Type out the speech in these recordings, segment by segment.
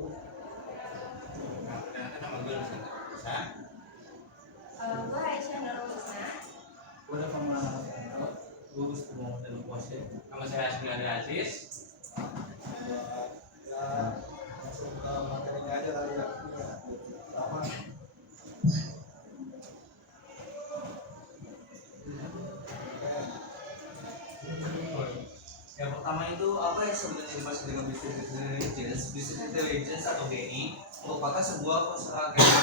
Nah, perkenalkan nama gue Nusantara. Gue Aisyah Nurulsna. Gue udah sama gue Gusti Muhammad dan Kuasa. Nama saya Asmi Aziz. Ya, langsung ke materinya aja kali ya. Pertama, Yang pertama itu apa yang sebenarnya dimaksud dengan business intelligence? Business intelligence atau BI merupakan sebuah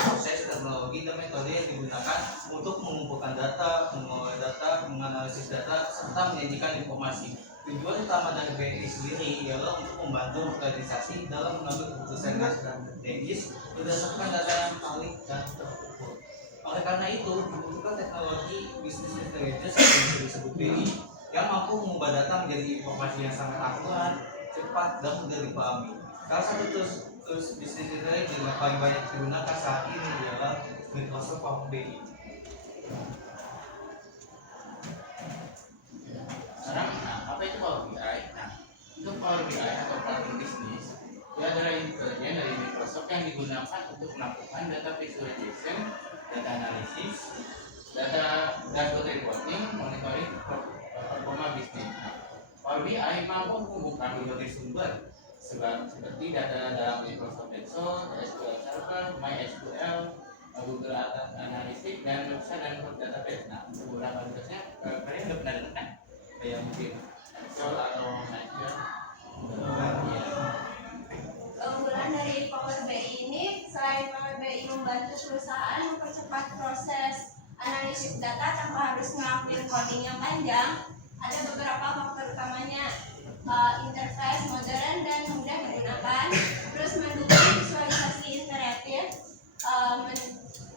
proses teknologi dan metode yang digunakan untuk mengumpulkan data, mengolah data, menganalisis data, serta menyajikan informasi. Tujuan utama dari BI sendiri ialah untuk membantu organisasi dalam mengambil keputusan strategis berdasarkan data yang valid dan terukur. Oleh karena itu, dibutuhkan teknologi business intelligence yang disebut BI yang mampu mengubah data menjadi informasi yang sangat akurat, cepat, dan mudah dipahami. Salah satu tools bisnis intelligence yang paling banyak digunakan saat ini adalah Microsoft Power BI. Sekarang, apa itu Power BI? Nah, untuk Power BI atau Power Business, itu adalah intelijen dari Microsoft yang digunakan untuk melakukan data visualization, data analisis, data dashboard reporting, monitoring performa bisnis. Nah, Power BI mampu menghubungkan berbagai sumber seperti data dalam Microsoft Excel, SQL Server, MySQL, Google Analytics, dan website dan database. Nah, untuk beberapa tugasnya kalian udah pernah dengar kan? Kayak mungkin Excel atau MySQL. Keunggulan dari Power BI ini, selain Power BI membantu perusahaan mempercepat proses analisis data tanpa harus ngelakuin coding yang panjang, ada beberapa faktor utamanya. Interface modern dan mudah digunakan, terus mendukung visualisasi interaktif,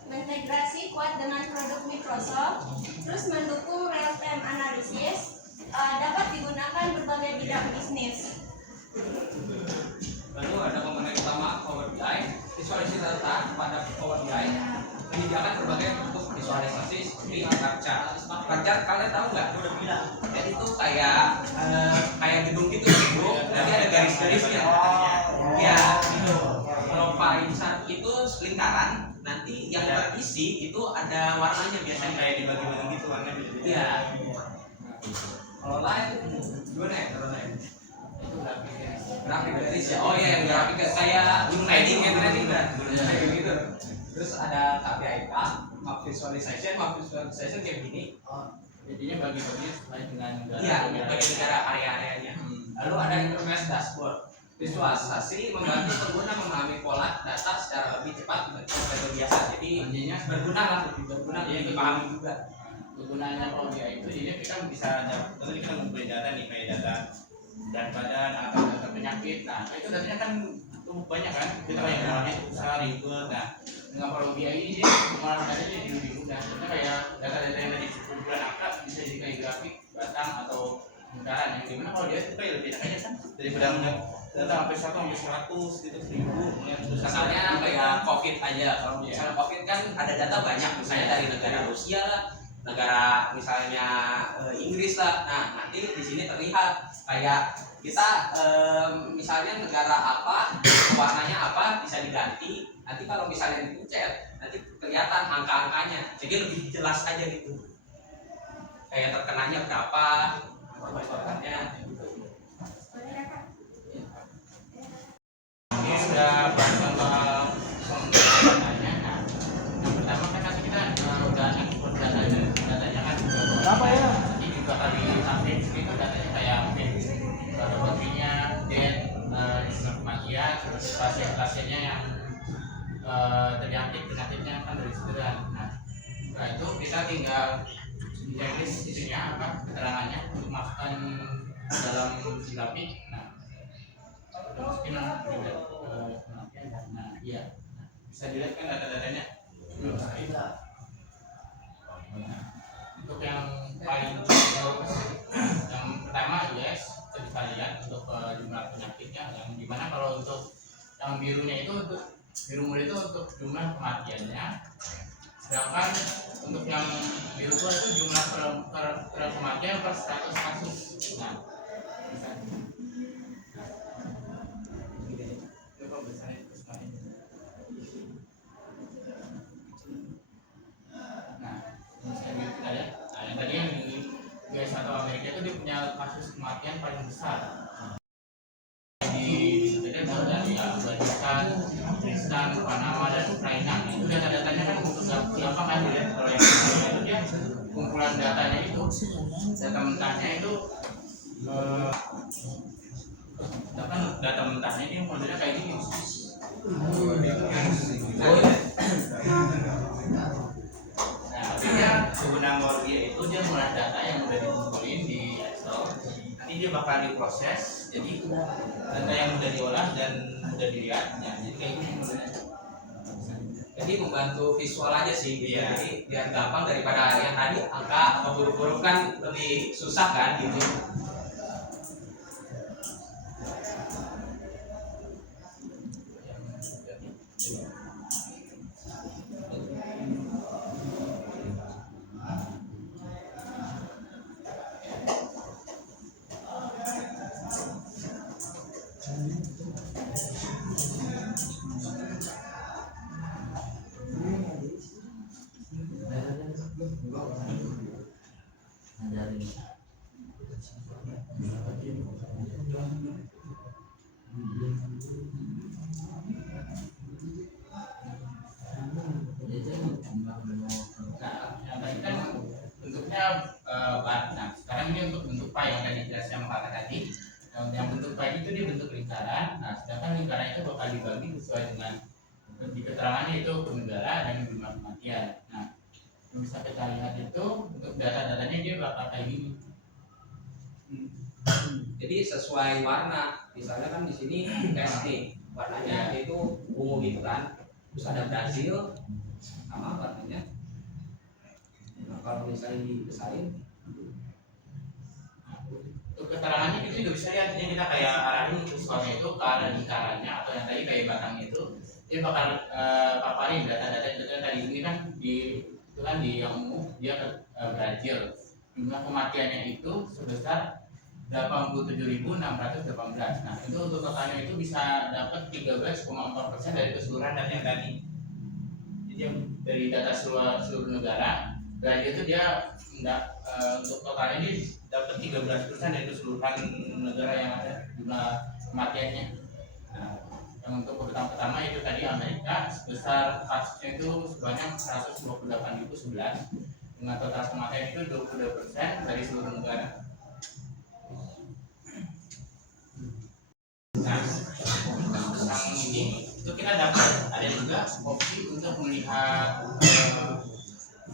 mengintegrasi kuat dengan produk Microsoft, terus mendukung real time analisis, dapat digunakan berbagai bidang bisnis. Lalu ada komponen utama Power BI, visualisasi data pada Power BI menyediakan berbagai bentuk visualisasi seperti bar-chart. Bar-chart kalian tahu nggak? Udah bilang. Jadi itu kayak gedung gitu, bro. Nanti ada garis-garisnya. Ya, gitu. Kalau pie chart itu lingkaran, nanti yang terisi itu ada warnanya biasanya kayak dibagi-bagi gitu warnanya. Iya. Kalau lain gimana ya? Kalau lain Itu grafik garis ya. Oh iya, yang grafik kayak trading gitu. Terus ada KPI, map visualization kayak begini. jadinya bagi-bagi sesuai dengan Iya, bagi negara area-areanya. Lalu ada interface dashboard. Visualisasi membantu pengguna memahami pola data secara lebih cepat daripada biasa. Jadi intinya berguna lah, lebih berguna, lebih dipahami juga. kegunaannya Power BI itu jadi kita bisa Terus kita ngumpulin data nih kayak data dan badan atau data penyakit. Nah, itu datanya kan tuh banyak kan, kita kayak ngalamin usaha ribet. Nah, dengan Power BI ini dia mengolah datanya jadi lebih mudah. Karena kayak data-data yang tadi kumpulan angka bisa jadi kayak grafik, batang atau lingkaran. Yang dimana kalau dia itu kayak lebih enak aja kan daripada data sampai 100 gitu 1000. Misalnya kayak COVID aja. Kalau misalnya COVID kan ada data banyak, misalnya dari negara Rusia lah, negara misalnya Inggris lah. Nah, nanti di sini terlihat kayak kita misalnya negara apa, warnanya apa bisa diganti. Nanti kalau misalnya dipencet, nanti kelihatan angka-angkanya. Jadi lebih jelas aja gitu. Kayak terkenanya berapa, bocorannya gitu. Ini sudah bahas tentang datanya. Nah, yang pertama kan nanti kita udah input datanya kan juga berapa ya? nanti juga kali update itu datanya kayak mungkin country-nya, date, kematian, terus pasien-pasiennya yang terjangkit penyakitnya kan dari situ kan. Nah itu kita tinggal checklist itunya apa keterangannya untuk masukkan dalam grafik. Nah kita masukin kematian. Nah iya, bisa dilihat kan data-datanya. Untuk yang paling yang pertama yes kita lihat untuk jumlah penyakitnya, yang dimana kalau untuk yang birunya itu untuk biru muda itu untuk jumlah kematiannya, sedangkan untuk yang biru tua itu jumlah kematian per 100 kasus. Nah, bisa. Coba besarnya Pakistan, Panama, dan Ukraina. Itu data-datanya kan gampang kan dilihat. Kalau yang itu dia kumpulan datanya itu, data mentahnya itu data mentahnya ini modelnya kayak gini. Nah, artinya penggunaan Power BI itu dia mulai data yang udah dikumpulin di Excel, nanti dia bakal diproses, jadi data yang mudah diolah dan mudah dilihat. Ya, jadi kayak gini modelnya. Jadi membantu visual aja sih, gitu. Iya. Jadi biar gampang daripada yang tadi angka atau huruf-huruf kan lebih susah kan gitu. Nah, yang tadi kan bentuknya bar. Nah, sekarang ini untuk bentuk pie yang tadi jelasnya sama kakak tadi. Yang bentuk pie itu dia bentuk lingkaran. Nah, sedangkan lingkaran itu bakal dibagi sesuai dengan di keterangannya itu ke negara dan jumlah kematian. Nah, yang bisa kita lihat itu untuk data-datanya dia bakal kayak gini. Jadi sesuai warna. Misalnya kan di sini tes nih, warnanya itu ungu gitu kan. Terus ada Brazil sama warnanya. Nah, kalau misalnya dibesarin, Untuk keterangannya kita juga bisa lihat, jadi kita kayak arahin visualnya itu ke arah lingkarannya atau yang tadi kayak batangnya itu, dia bakal paparin data-data itu tadi ini kan itu kan di yang ungu dia ke Brazil. Jumlah kematiannya itu sebesar 87.618. Nah, itu untuk totalnya itu bisa dapat 13,4% dari keseluruhan data yang tadi. Jadi yang dari data seluruh negara, Brazil itu dia enggak untuk totalnya ini dapat 13% dari keseluruhan negara yang ada jumlah kematiannya. Nah, yang untuk urutan pertama itu tadi Amerika sebesar kasusnya itu sebanyak 128.011 dengan total kematian itu 22% dari seluruh negara. Nah, tentang ini itu kita dapat ada juga opsi untuk melihat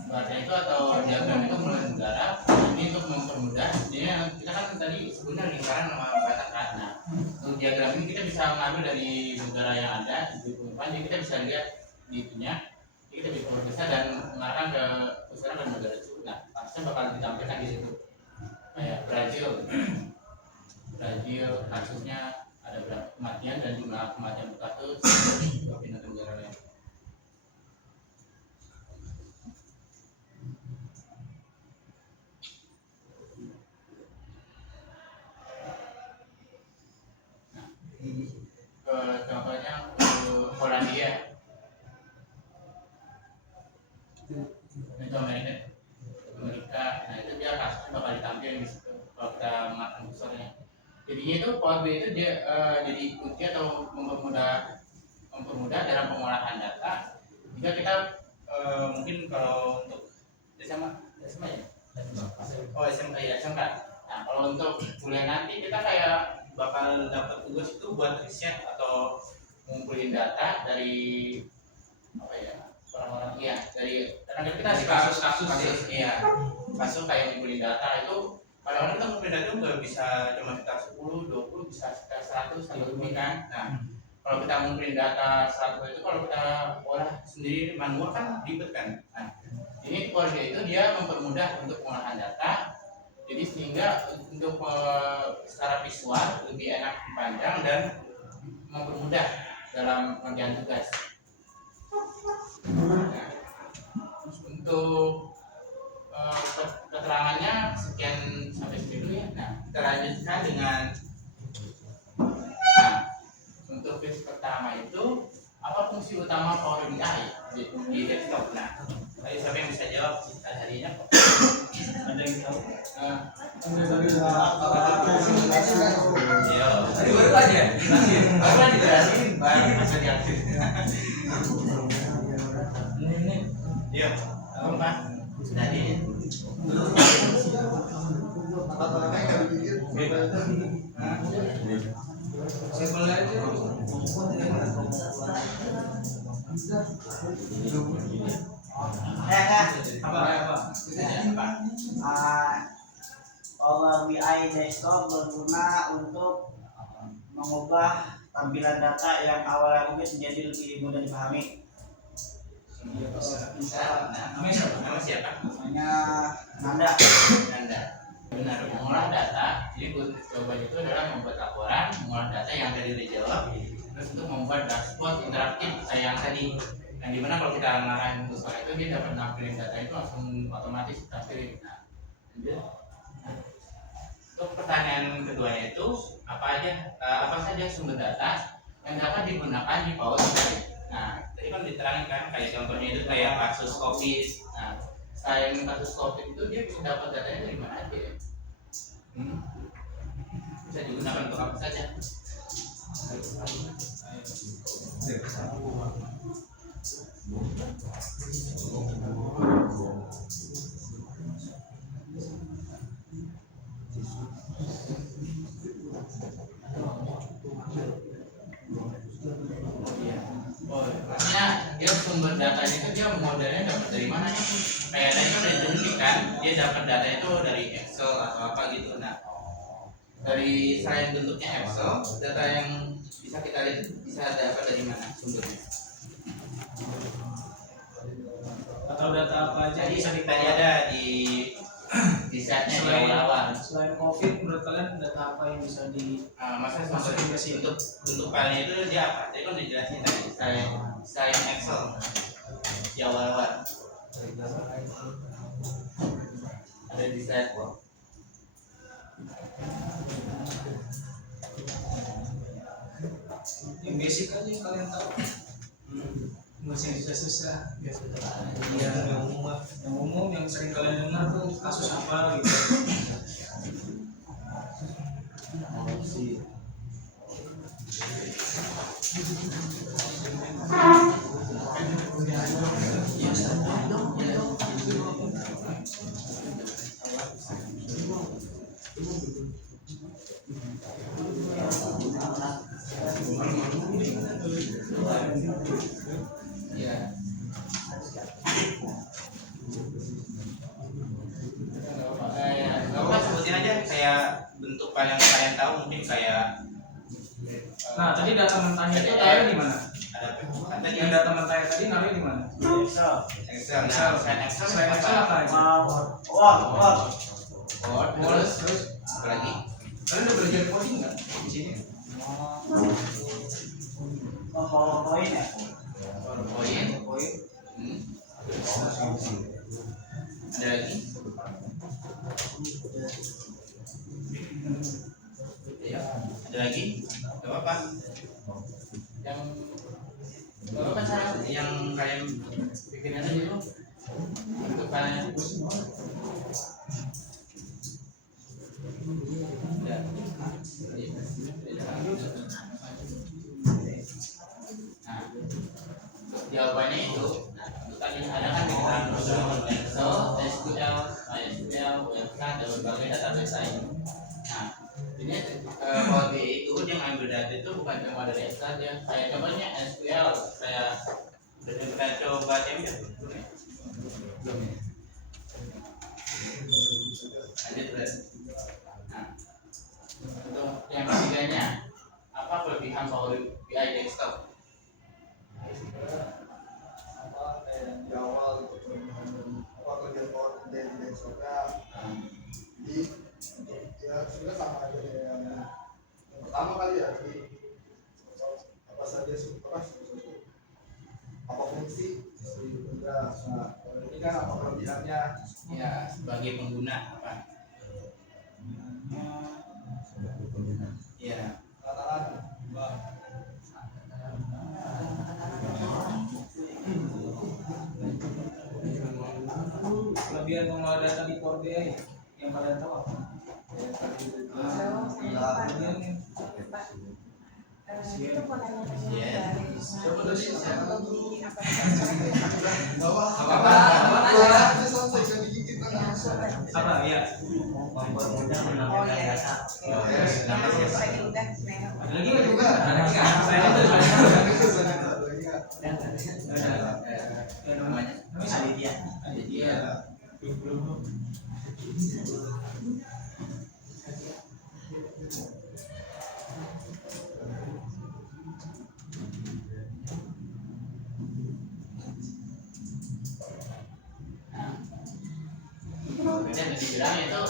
baca itu atau diagram itu mulai negara. Ini untuk mempermudah. Jadi kita kan tadi sebenarnya lingkaran sama batas kan. Nah, untuk diagram ini kita bisa mengambil dari negara yang ada di depan, jadi kita bisa lihat di itunya. Jadi kita bisa berbesar dan mengarahkan ke besaran dan negara itu. Nah, pasti bakal ditampilkan di situ. Kayak Brazil kasusnya ada berapa kematian dan jumlah kematian per kasus di negara lain. Contohnya Polandia itu Amerika. Nah, itu dia kasusnya bakal ditampilkan di situ kalau kita makan besarnya. Jadinya itu Power BI itu dia jadi kunci atau mempermudah dalam pengolahan data. Jika kita mungkin kalau untuk SMA ya, SMK ya SMK. Nah, kalau untuk kuliah nanti kita kayak bakal dapat tugas itu buat riset atau ngumpulin data dari apa ya orang-orang dari karena kita kasus iya kasus kayak ngumpulin data itu kadang-kadang kita ngumpulin data itu nggak bisa cuma sekitar 10, 20 bisa sekitar 100 atau lebih kan. Nah, kalau kita ngumpulin data 100 itu kalau kita olah sendiri manual kan ribet kan. Nah, ini Power BI itu dia mempermudah untuk pengolahan data. Jadi sehingga untuk secara visual lebih enak dipandang dan mempermudah dalam pengerjaan tugas. Nah, untuk keterangannya sekian sampai sini dulu ya. Nah, kita lanjutkan dengan untuk case pertama itu apa fungsi utama Power BI di desktop? Nah, ayo siapa yang bisa jawab harinya? Ada yang tahu? Iya. Tadi baru aja. Baru dijelasin, baru masa diaktif. Iya. Apa? Sudah di. Simpel aja. Apa? Power BI desktop berguna untuk mengubah tampilan data yang awalnya rumit menjadi lebih mudah dipahami. Nama siapa? Namanya Nanda. Nanda. Benar, mengolah data. Jadi jawaban itu adalah membuat laporan, mengolah data yang tadi dijawab, terus untuk membuat dashboard interaktif kayak yang tadi. Yang dimana kalau kita ngarahin untuk soal itu dia dapat nampilin data itu langsung otomatis tampilin. Nah, untuk pertanyaan keduanya itu apa saja sumber data yang dapat digunakan di Power BI. Nah, tadi kan diterangkan kan kayak contohnya itu kayak kasus COVID. Nah, selain kasus COVID itu dia bisa dapat datanya dari mana aja ya? Bisa digunakan untuk apa saja? Maksudnya dia sumber datanya itu dia modelnya dapat dari mana nih? Kayak tadi kan udah dibuktikan dia dapat data itu dari Excel atau apa gitu. Nah, dari selain bentuknya Excel, data yang bisa kita lihat bisa dapat dari mana sumbernya? Atau data apa aja Tadi bisa tadi ada di setnya di awal-awal. Selain COVID, menurut kalian data apa yang bisa di Masa untuk filenya itu dia apa? Tadi kan dijelasin tadi selain Excel di awal-awal. Ada di slide. yang basic aja yang kalian tahu? Masih susah-susah. Iya, yang umum yang sering kalian dengar tuh kasus apa gitu. Iya. Gak sebutin aja kayak bentuk paling kalian tahu mungkin kayak. Nah, tadi data mentahnya itu taruh di mana? Ada tadi Yang data mentahnya tadi naruh di mana? Excel. Excel. Nah, selain Excel Selain Excel apa aja? Word, terus apa lagi? Kalian udah belajar coding nggak di sini? PowerPoint ya. PowerPoint. Ada lagi? Ya, ada lagi? Gak apa-apa. Yang gak apa-apa cara yang kalian pikirin aja dulu. Untuk kalian. Ya. Nah, jawabannya itu untuk tadi ada kan Excel, SQL, WFK dan berbagai database lain. Nah, ini Power BI itu dia ngambil data itu bukan cuma dari Excel aja. Kayak contohnya SQL, kayak udah coba template belum ya? Belum ya? Lanjut berarti. Nah, untuk yang ketiganya, apa kelebihan Power BI desktop? Apa kayak di awal gitu kerjaan Power BI di desktopnya di ya sebenarnya sama aja dengan yang pertama kali ya, jadi apa saja apa fungsi juga. Nah, ini kan apa kelebihannya? Ya, sebagai pengguna apa? Ya, Katakan kelebihan mengolah data di Power BI yang kalian tahu apa? Itu mau nanya Siapa tadi? Selesai digigit Apa ya? Mempermudah Oh menambahkan iya. data. Lagi udah Ada lagi nggak juga? Ada lagi nggak? Saya itu namanya Aditya. Aditya. Dan dibilang itu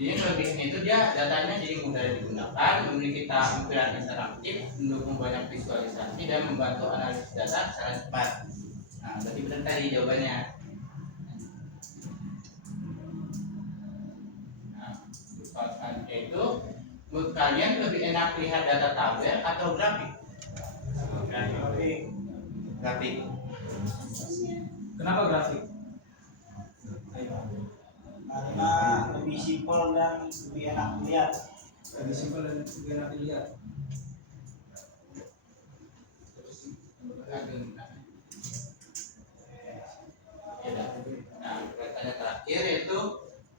dia kelebihannya itu dia datanya jadi mudah digunakan, memiliki tampilan interaktif, mendukung banyak visualisasi dan membantu analisis data secara cepat. Nah, berarti benar tadi jawabannya. Nah, soalnya itu menurut kalian lebih enak lihat data tabel atau grafik? Grafik. Kenapa grafik? Karena lebih simpel dan lebih enak dilihat. Lebih simpel dan lebih enak dilihat. Nah, pertanyaan terakhir itu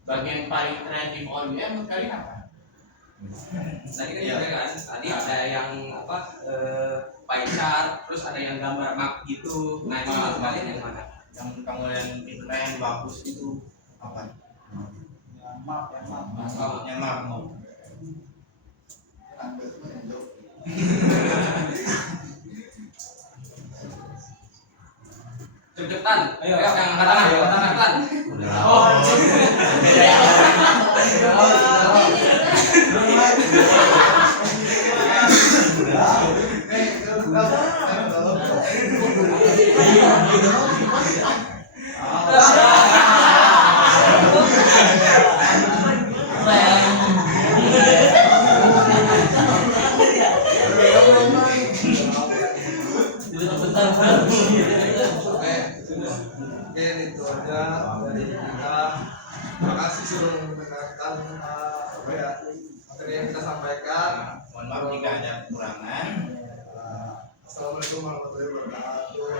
bagian paling keren di OBM menurut kalian apa? Tadi kan juga kan, tadi ada yang apa pie chart, terus ada yang gambar map gitu. Nah itu menurut kalian yang mana? Yang kamu yang keren bagus itu apa? Yang map. Yang map. Anda semua yang jawab. Cepetan, Ayo, yang angkat tangan, cepetan. Oh, Oke, itu aja dari kita. Terima kasih sudah mendengarkan materi yang kita sampaikan. Mohon maaf jika ada kekurangan. Assalamualaikum warahmatullahi wabarakatuh.